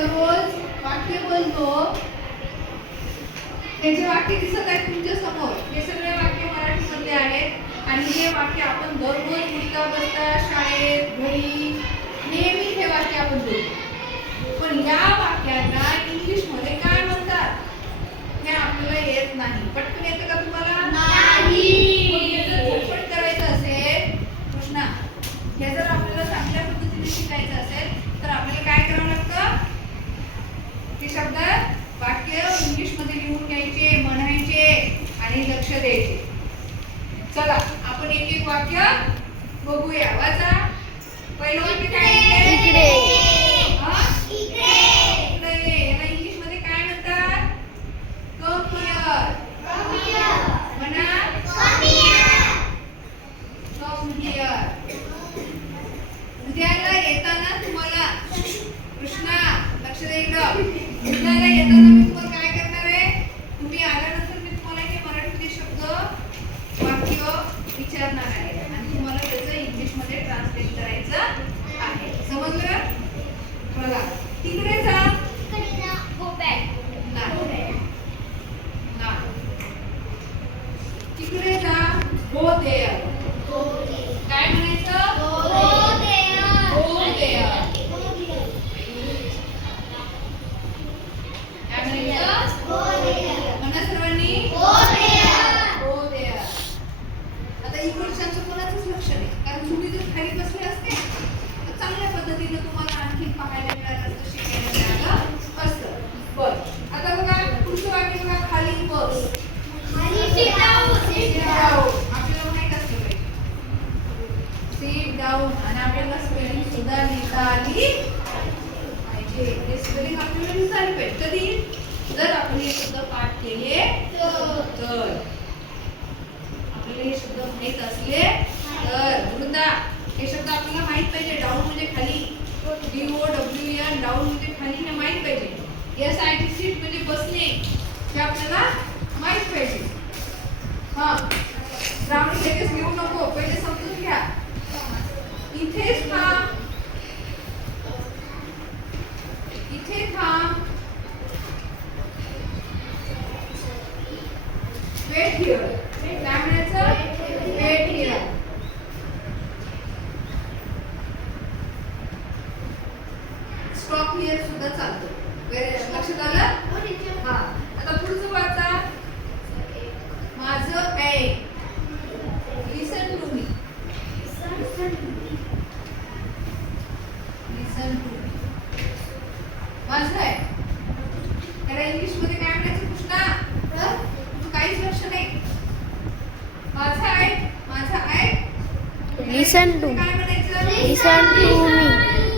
दररोज वाक्य बोलतो त्याचे वाक्य दिसत आहेत तुमच्यासमोर हे सगळे वाक्य मराठीमधले आहेत. आणि हे वाक्य आपण दररोज उठता बसता शाळेत घरी नेहमी हे वाक्य आपण बोलतो पण या वाक्यांना इंग्लिशमध्ये काय म्हणतात हे आपल्याला येत नाही पटकन येतं का तुम्हाला नाही. मग हे जर झटपट करायचं असेल कृष्णा हे जर आपल्याला चांगल्या पद्धतीने शिकायचं असेल तर आपल्याला काय करावं लागतं ते शब्द वाक्य इंग्लिशमध्ये लिहून घ्यायचे म्हणायचे आणि लक्ष द्यायचे चला आपण एक एक वाक्य बघूया वाचा पहिलं वाक्य काय आहे? इकडे. हा? इंग्लिशमध्ये काय म्हणतात म्हणा उद्याला येताना तुम्हाला कृष्णा लक्ष दे उद्याला येताना मी तुम्हाला काय करणार आहे तुम्ही आल्यानंतर मी तुम्हाला हे मराठीचे शब्द वाक्य विचारणार आहे त्याचं इंग्लिशमध्ये ट्रान्सलेट करायचं आहे. समजलं? बघा. तिकडे जा. तिकडे जा. गो देअर काय म्हणायचं गो देअर काय म्हणायचं म्हणा सर्वांनी गो देअर आता इकडच्यांचं कोणाचंच लक्ष नाही कारण तुम्ही जर खाली बसले असते तर चांगल्या पद्धतीने तुम्हाला आणखी पाहायला मिळालं असतं शिकायला मिळालं असतं बरं आता बघा पुढचं वाक्य बघा खाली बस Sit down. आपल्याला माहीत असलं पाहिजे सीट आणि आपल्याला स्पेलिंग सुद्धा लिहिता आली पाहिजे. हे स्पेलिंग आपल्याला लिहिता आली पाहिजे कधी? जर आपण हे शब्द पाठ केले तर. आपल्याला हे शब्द माहीत असले तर. वृंदा हे शब्द आपल्याला माहीत पाहिजे. डाऊन म्हणजे खाली. D O W N down म्हणजे खाली हे माहीत पाहिजे. एस आय टी सीट म्हणजे बसणे. हे आपल्याला वेट हिअर काय म्हणायचं वेट हिअर स्टॉप हिअर सुद्धा चालतो. लक्षात आलं? हा आता पुढचं वाचा. माझं ऐक listen to me listen to listen to listen to me.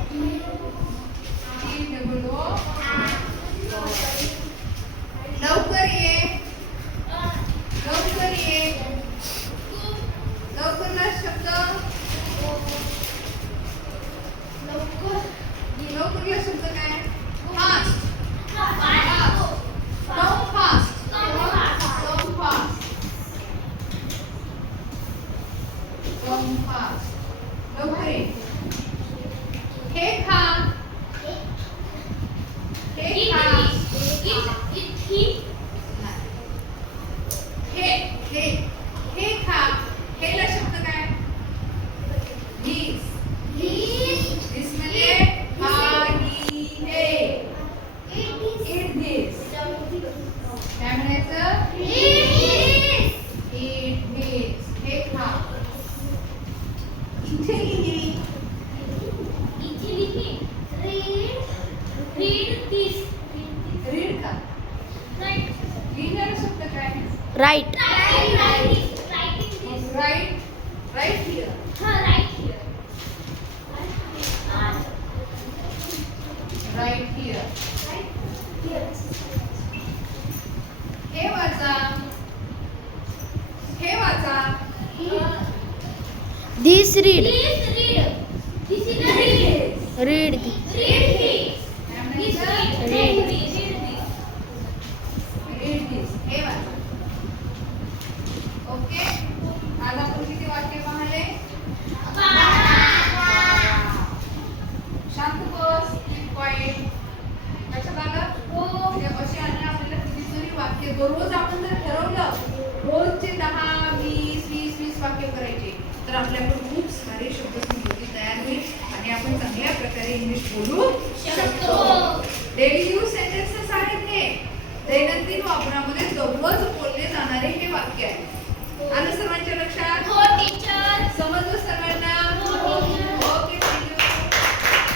Hey, hey. Right right right here right here हे वाचा हे वाचा धिस रीड रीड Read. वाक्य दररोज आपण जर ठरवलं रोजचे दहा वीस वीस वीस वाक्य करायचे तर आपल्याकडे खूप सारे शब्दसंपत्ती तयार होईल आणि आपण चांगल्या प्रकारे इंग्लिश बोलू शकतो. डेली यूज सेंटेन्सेस आहेत हे. दैनंदिन वापरामध्ये दररोज बोलले जाणारे हे वाक्य आहे. आलं सर्वांच्या लक्षात? हो टीचर समजलं सर्वांना? हो.